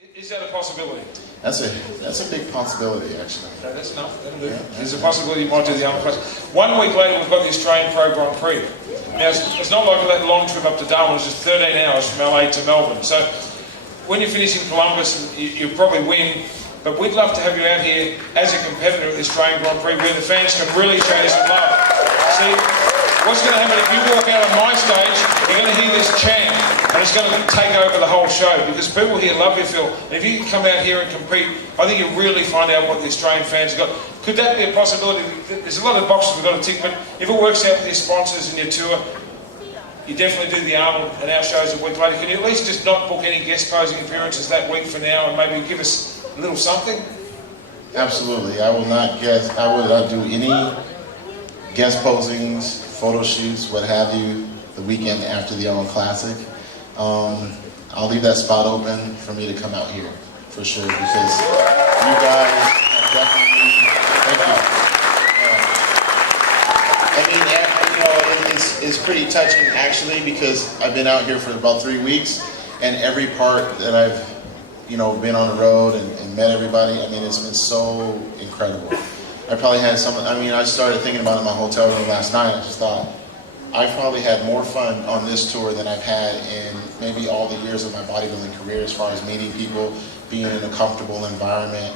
Is that a possibility? That's a big possibility, actually. No, that's enough. That'll do. There's a possibility you might do the other place. 1 week later, we've got the Australian Pro Grand Prix. Now, it's not like that long trip up to Darwin. It's just 13 hours from LA to Melbourne. So when you finish in Columbus, you'll probably win. But we'd love to have you out here as a competitor at the Australian Grand Prix where the fans can really show you some love. See, what's going to happen if you walk out on my stage, you're going to hear this chant, and it's going to take over the whole show because people here love you, Phil. And if you can come out here and compete, I think you'll really find out what the Australian fans have got. Could that be a possibility? There's a lot of boxes we've got to tick, but if it works out with your sponsors and your tour, you definitely do the Arnold and our shows a week later. Can you at least just not book any guest posing appearances that week for now and maybe give us a little something? Absolutely. I will not do any guest posings, photo shoots, what have you, the weekend after the Arnold Classic. I'll leave that spot open for me to come out here, for sure, because you guys have definitely, thank you. I mean, it's pretty touching, actually, because I've been out here for about 3 weeks, and every part that I've, been on the road and met everybody, I mean, it's been so incredible. I probably had I started thinking about it in my hotel room last night. I just thought, I've probably had more fun on this tour than I've had in maybe all the years of my bodybuilding career, as far as meeting people, being in a comfortable environment,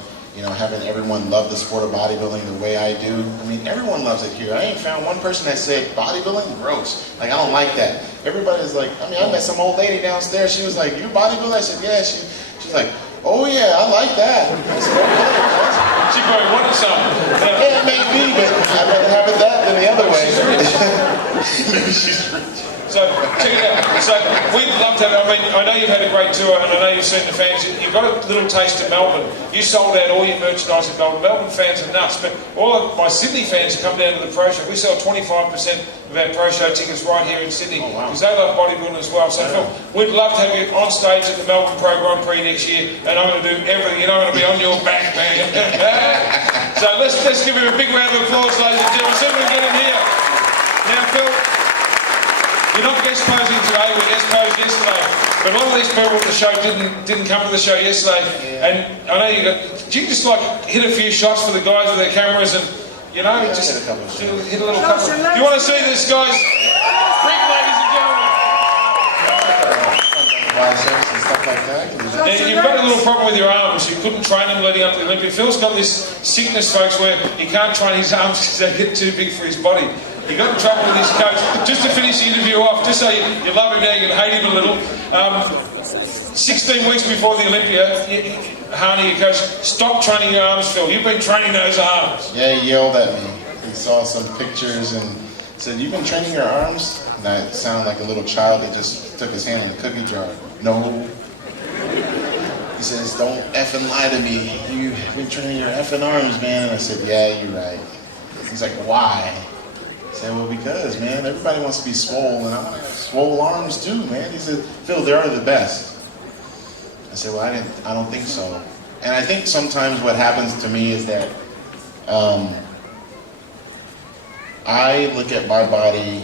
having everyone love the sport of bodybuilding the way I do. I mean, everyone loves it here. I ain't found one person that said, bodybuilding? Gross. Like, I don't like that. Everybody's like, I met some old lady downstairs. She was like, you bodybuilder? I said, yeah. She's like, oh yeah, I like that. I said, okay. She probably wanted something. Yeah, it may be, but I'd rather have it that than the other way. Maybe she's rich. So, check it out. So, we'd love to have, I know you've had a great tour, and I know you've seen the fans. You've got a little taste of Melbourne. You sold out all your merchandise in Melbourne. Melbourne fans are nuts, but all of my Sydney fans come down to the Pro Show. We sell 25% of our Pro Show tickets right here in Sydney, because they love bodybuilding as well. So, Phil, we'd love to have you on stage at the Melbourne Pro Grand Prix next year, and I'm going to do everything. You're not going to be on your back, man. So, let's give him a big round of applause, ladies and gentlemen. See if we can get him here. Now, Phil, you're not guest posing today, we guest posed yesterday. But a lot of these people at the show didn't come to the show yesterday. Yeah. And I know do you just hit a few shots for the guys with their cameras and, just hit a little couple. Do you want to see this, guys? Rick, ladies and gentlemen. Biceps and stuff like that. Now, you've got a little problem with your arms. You couldn't train them leading up to the Olympia. Phil's got this sickness, folks, where he can't train his arms because they get too big for his body. He got in trouble with his coach. Just to finish the interview off, just so you love him now, you can hate him a little. 16 weeks before the Olympia, Harney, your coach, stop training your arms, Phil. You've been training those arms. Yeah, he yelled at me. He saw some pictures and said, you've been training your arms? And I sounded like a little child that just took his hand in a cookie jar. No. He says, don't effing lie to me. You've been training your effing arms, man. And I said, yeah, you're right. He's like, why? I said, well, because, man, everybody wants to be swole, and I want to have swole arms too, man. He said, Phil, they are the best. I said, well, I don't think so. And I think sometimes what happens to me is that I look at my body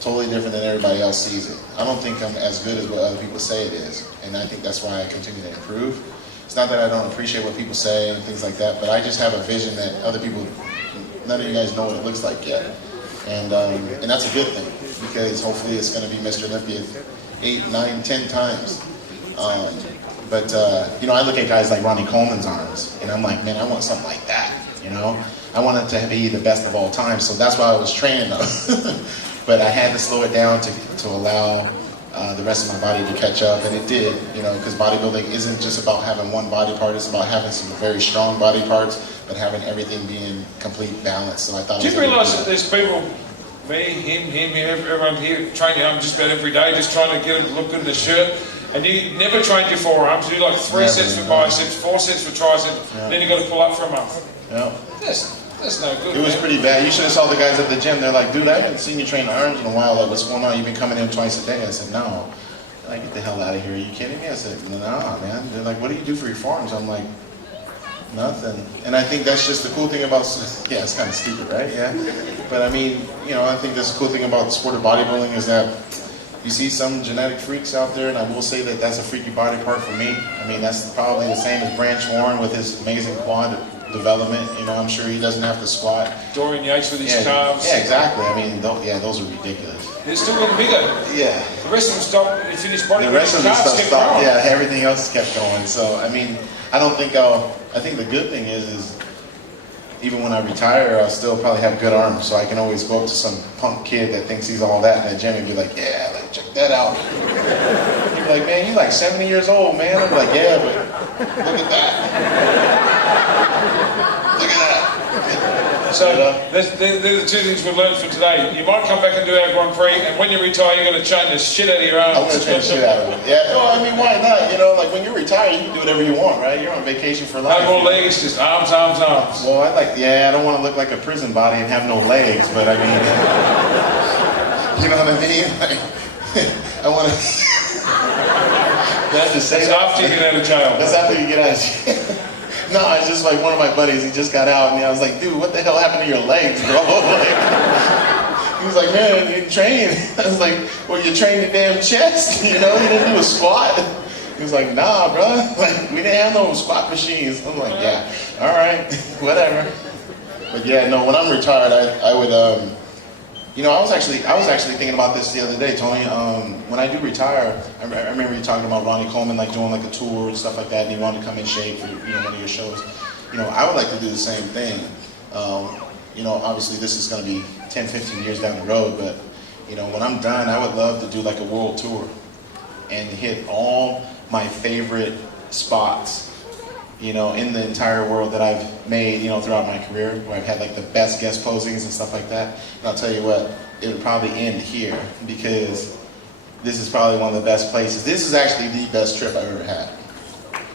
totally different than everybody else sees it. I don't think I'm as good as what other people say it is, and I think that's why I continue to improve. It's not that I don't appreciate what people say and things like that, but I just have a vision that other people, none of you guys know what it looks like yet. And that's a good thing, because hopefully it's going to be Mr. Olympia 8, 9, 10 times. But I look at guys like Ronnie Coleman's arms, and I'm like, man, I want something like that, I want it to be the best of all time, so that's why I was training them. But I had to slow it down to allow the rest of my body to catch up, and it did, because bodybuilding isn't just about having one body part, it's about having some very strong body parts, but having everything be in complete balance. So I thought. Do you realise that there's people, me, him, everyone here, train your arms just about every day, just trying to get it look good in the shirt, and you never trained your forearms. You do like 3 sets for biceps, 4 sets for triceps, and then you got to pull up for a month. Yeah. That's no good. It was pretty bad. You should have saw the guys at the gym. They're like, dude, I haven't seen you train arms in a while. Like, what's going on? You've been coming in twice a day. I said, no. Like, get the hell out of here. Are you kidding me? I said, nah, man. They're like, what do you do for your forearms? I'm like, nothing. And I think that's just the cool thing about, yeah, it's kind of stupid, right? Yeah. But I mean, I think that's the cool thing about the sport of bodybuilding is that you see some genetic freaks out there, and I will say that that's a freaky body part for me. I mean, that's probably the same as Branch Warren with his amazing quad development. You know, I'm sure he doesn't have to squat. Dorian Yates with his calves. Yeah, exactly. I mean, those are ridiculous. They're still getting bigger. Yeah. The rest of them stopped. They finished bodybuilding. The rest of the stuff stopped. Growing. Yeah, everything else kept going. So, I mean, I don't think I think the good thing is even when I retire, I'll still probably have good arms, so I can always go up to some punk kid that thinks he's all that in the gym and be like, yeah, like, check that out. He'd be like, man, you're like 70 years old, man. I'm like, yeah, but look at that. Look at that. So they're the two things we've learned from today. You might come back and do our Grand Prix, and when you retire, you're going to train the shit out of your arms. I'm going to train the shit out of it. Yeah, well, I mean, why not? You know, like when you're retired, you can do whatever you want, right? You're on vacation for life. No more legs, just arms, arms, arms. Well, I don't want to look like a prison body and have no legs, but I mean, you know what I mean? Like, I want to. That's to say. That's after you get out of jail. That's after you get out of jail. No, it's just like one of my buddies, he just got out, and I was like, dude, what the hell happened to your legs, bro? Like, he was like, man, you didn't train. I was like, well, you trained the damn chest, you know? You didn't do a squat. He was like, nah, bro. Like, we didn't have no squat machines. I'm like, yeah, all right, whatever. But yeah, no, when I'm retired, I would, you know, I was actually thinking about this the other day, Tony. When I do retire, I remember you talking about Ronnie Coleman, like doing like a tour and stuff like that, and he wanted to come in shape for one of your shows. You know, I would like to do the same thing. You know, obviously this is going to be 10, 15 years down the road, but you know, when I'm done, I would love to do like a world tour and hit all my favorite spots, you know, in the entire world that I've made, you know, throughout my career, where I've had like the best guest postings and stuff like that. And I'll tell you what, it would probably end here because this is probably one of the best places. This is actually the best trip I've ever had.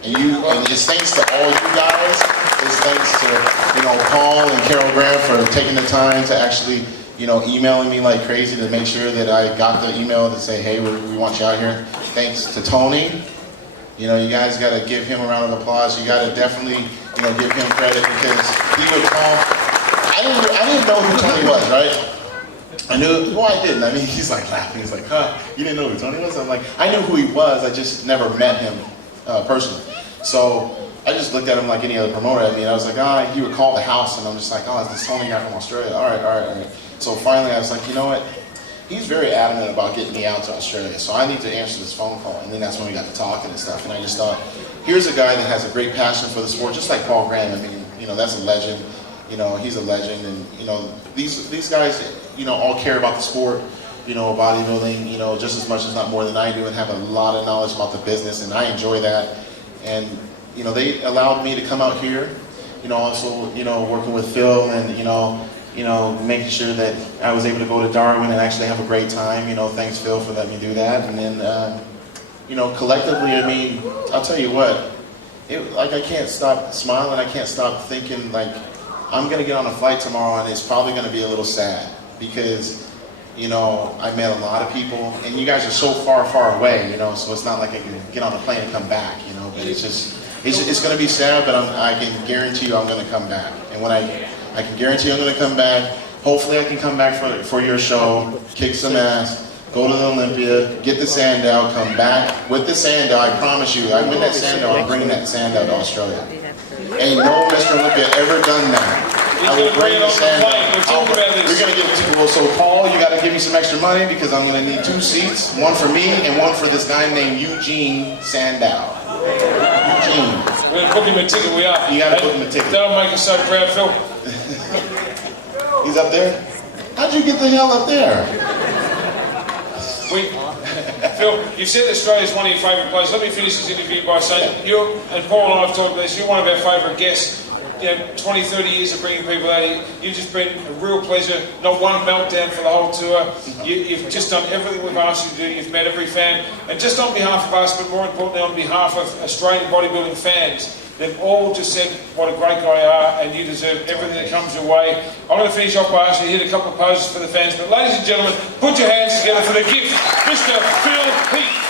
And it's thanks to all you guys. It's thanks to, you know, Paul and Carol Grant for taking the time to actually, you know, emailing me like crazy to make sure that I got the email to say, hey, we want you out here. Thanks to Tony. You know, you guys got to give him a round of applause. You got to definitely, you know, give him credit because he would call. I didn't know who Tony was, right? I knew, well, I didn't. I mean, he's like laughing. He's like, huh, you didn't know who Tony was? I'm like, I knew who he was. I just never met him personally. So I just looked at him like any other promoter. I mean, I was like, he would call the house, and I'm just like, it's this Tony guy from Australia. All right. So finally, I was like, you know what? He's very adamant about getting me out to Australia, so I need to answer this phone call. And then that's when we got to talking and stuff. And I just thought, here's a guy that has a great passion for the sport, just like Paul Graham. I mean, you know, that's a legend. You know, he's a legend. And, you know, these guys, you know, all care about the sport, you know, bodybuilding, you know, just as much, if not more than I do, and have a lot of knowledge about the business. And I enjoy that. And, you know, they allowed me to come out here, you know, also, you know, working with Phil and, you know, making sure that I was able to go to Darwin and actually have a great time. You know, thanks Phil for letting me do that. And then, you know, collectively, I mean, I'll tell you what, like I can't stop smiling. I can't stop thinking like I'm going to get on a flight tomorrow and it's probably going to be a little sad because, you know, I met a lot of people and you guys are so far, far away, you know, so it's not like I can get on a plane and come back, you know, but it's just, it's going to be sad, but I can guarantee you I'm going to come back. And when I can guarantee I'm going to come back. Hopefully I can come back for your show, kick some ass, go to the Olympia, get the Sandow, come back with the Sandow. I promise you, I win that Sandow, I'm bringing that Sandow to Australia. Ain't no Mr. Olympia ever done that. I will bring the Sandow. We're going to give it to you. So Paul, you got to give me some extra money because I'm going to need 2 seats, one for me and one for this guy named Eugene Sandow. Eugene. We're going to book him a ticket, we are. You got to book him a ticket. That'll make us so proud, Phil. He's up there? How'd you get the hell up there? Phil, you've said Australia's one of your favourite places. Let me finish this interview by saying you and Paul and I have talked about this. You're one of our favourite guests. You know, 20, 30 years of bringing people out here. You've just been a real pleasure. Not one meltdown for the whole tour. You've just done everything we've asked you to do. You've met every fan. And just on behalf of us, but more importantly on behalf of Australian bodybuilding fans, they've all just said what a great guy you are and you deserve everything that comes your way. I'm going to finish off by asking you to hit a couple of poses for the fans. But ladies and gentlemen, put your hands together for the gift, Mr. Phil Heath.